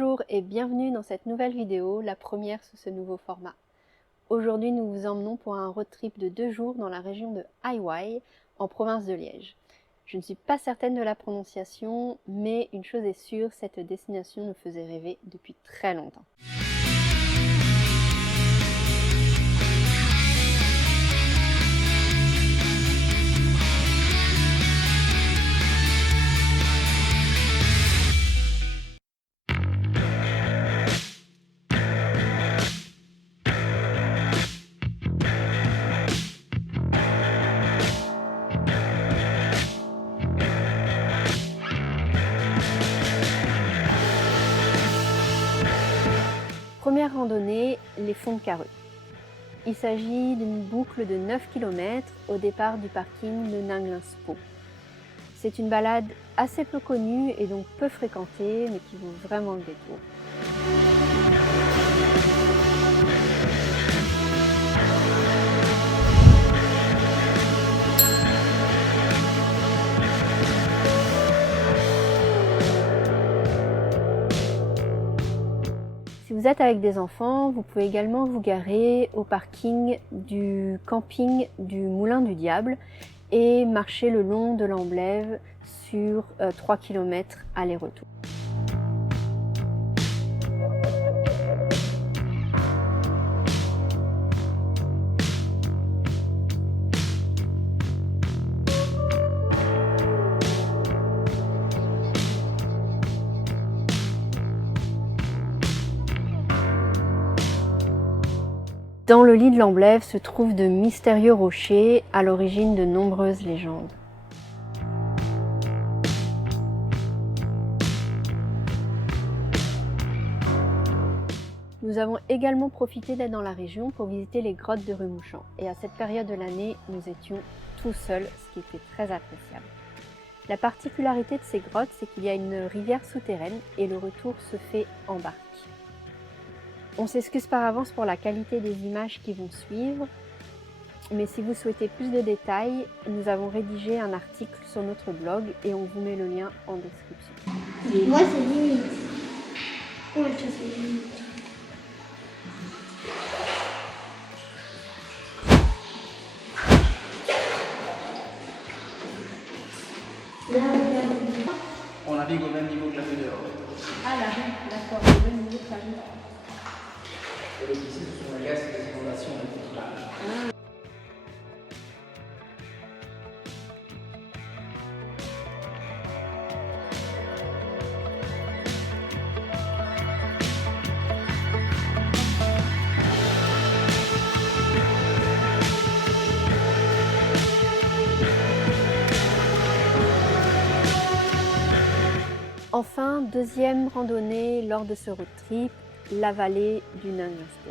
Bonjour et bienvenue dans cette nouvelle vidéo, la première sous ce nouveau format. Aujourd'hui, nous vous emmenons pour un road trip de 2 jours dans la région de Aiwai, en province de Liège. Je ne suis pas certaine de la prononciation, mais une chose est sûre, cette destination nous faisait rêver depuis très longtemps. Première randonnée, les fonds de Karut. Il s'agit d'une boucle de 9 km au départ du parking de Nang Linh Spo. C'est une balade assez peu connue et donc peu fréquentée, mais qui vaut vraiment le détour. Si vous êtes avec des enfants, vous pouvez également vous garer au parking du camping du Moulin du Diable et marcher le long de l'Amblève sur 3 km aller-retour. Dans le lit de l'Amblève se trouvent de mystérieux rochers à l'origine de nombreuses légendes. Nous avons également profité d'être dans la région pour visiter les grottes de Rumouchan. Et à cette période de l'année, nous étions tout seuls, ce qui était très appréciable. La particularité de ces grottes, c'est qu'il y a une rivière souterraine et le retour se fait en barque. On s'excuse par avance pour la qualité des images qui vont suivre, mais si vous souhaitez plus de détails, nous avons rédigé un article sur notre blog et on vous met le lien en description. Moi, c'est limite. Ouais, ça, c'est limite. Là, regarde. On navigue au même niveau que la vue dehors. Ah là, d'accord, le même niveau que la vue. Et donc ici, ce sont les restes des inondations de la plage. Enfin, deuxième randonnée lors de ce road trip, la vallée du Nang Linh Spo.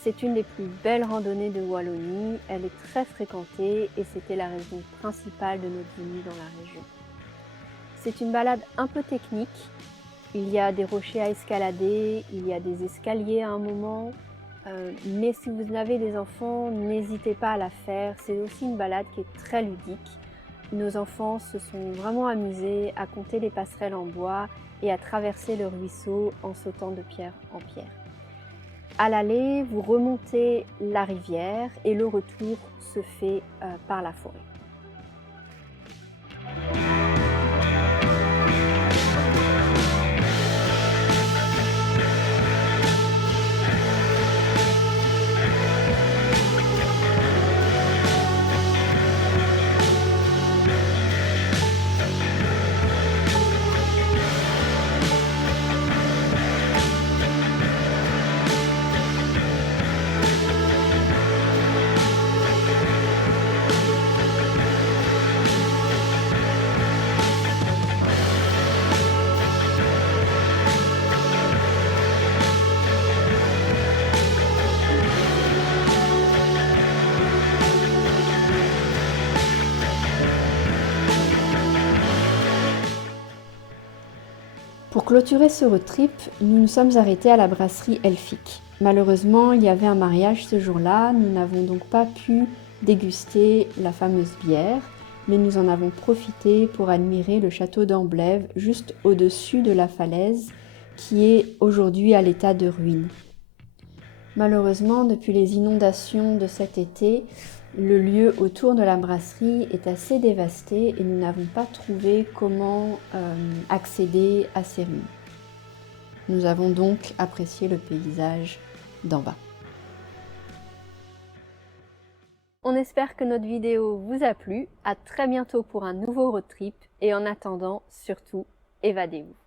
C'est une des plus belles randonnées de Wallonie, elle est très fréquentée et c'était la raison principale de notre venue dans la région. C'est une balade un peu technique, il y a des rochers à escalader, il y a des escaliers à un moment, mais si vous avez des enfants, n'hésitez pas à la faire, c'est aussi une balade qui est très ludique. Nos enfants se sont vraiment amusés à compter les passerelles en bois et à traverser le ruisseau en sautant de pierre en pierre. À l'aller, vous remontez la rivière et le retour se fait par la forêt. Pour clôturer ce road trip, nous nous sommes arrêtés à la brasserie Elphick. Malheureusement, il y avait un mariage ce jour-là, nous n'avons donc pas pu déguster la fameuse bière, mais nous en avons profité pour admirer le château d'Amblève juste au-dessus de la falaise qui est aujourd'hui à l'état de ruine. Malheureusement, depuis les inondations de cet été, le lieu autour de la brasserie est assez dévasté et nous n'avons pas trouvé comment accéder à ces ruines. Nous avons donc apprécié le paysage d'en bas. On espère que notre vidéo vous a plu. À très bientôt pour un nouveau road trip et en attendant, surtout, évadez-vous.